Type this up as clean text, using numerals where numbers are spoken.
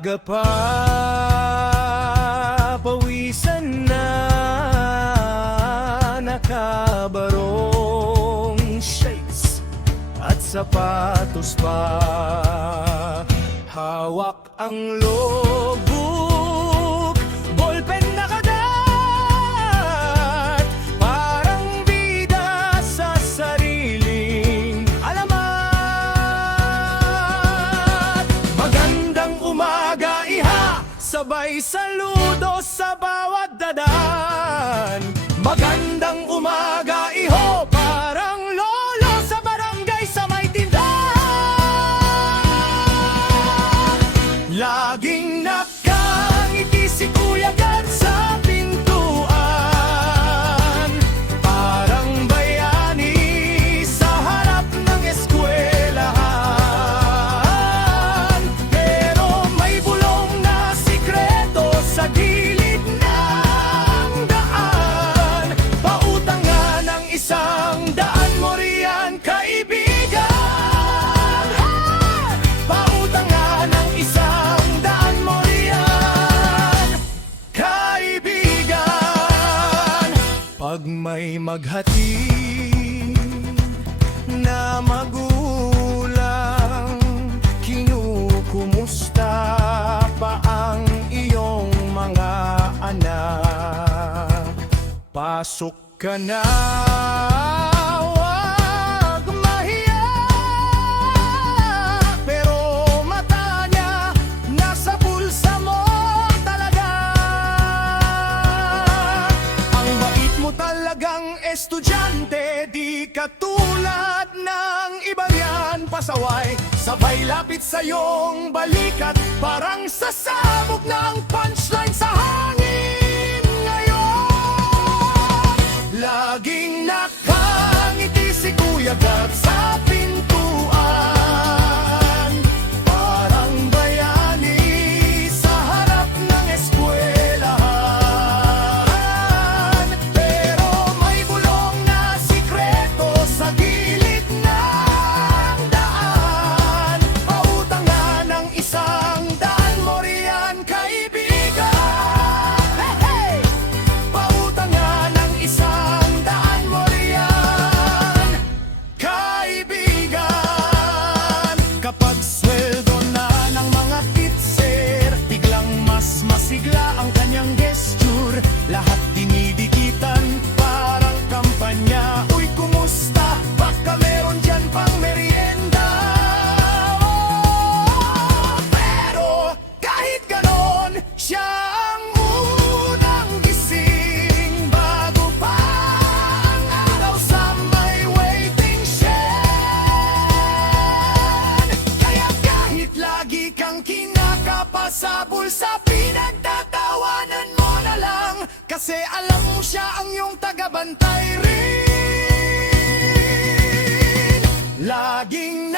Maaga pa, pawisan na, nakabarong shades at sapatos pa. Hawak ang logbook, ballpen na kagat, parang bida sa sariling alamat. Magandang umaga, iha, sabay saludo sa bawat dadaan. Magandang umaga, iho, parang lolo sa barangay sa may tindahan. Laging nakangiti si Kuya Gad sa pintuan, parang bayani sa harap ng eskwelahan. Pero may bulong na sikreto sa gilid ng daan, pautangan ng ₱100 mo riyan, kaibigan. Pautangan ng ₱100 mo riyan, kaibigan. Pag may maghatid na magulang, kinukumusta pa ang iyong mga anak. Pasok ka na, wag mahiya, pero mata niya nasa bulsa mo talaga. Ang bait mo talagang estudyante, di katulad ng iba yan. Pasaway, sabay lapit sa iyong balikat, parang sasabog na ang punchline sa hangin ngayon. Laging nakangiti si Kuya Gad sa pintuan, parang bayani sa harap ng eskwelahan. Pero may bulong na sikreto sa gilid ng daan, pautangan ng ₱100 mo riyan, kaibigan. Hey, hey! Pautangan ng ₱100 mo riyan, kaibigan. Kapag sweldo na ng mga kitser, biglang mas masigla ang kanyang gesture. Lahat dinidikitan, parang kampanya. Uy, kumusta? Baka meron dyan pang merienda. Pero kahit ganon, siya ang unang gising bago pa ang araw sa may waiting shed. Kaya kahit lagi kang kinakapa sa bulsa, pinagtatawanan mo na lang, kasi alam mo siya ang iyong tagabantay rin. Laging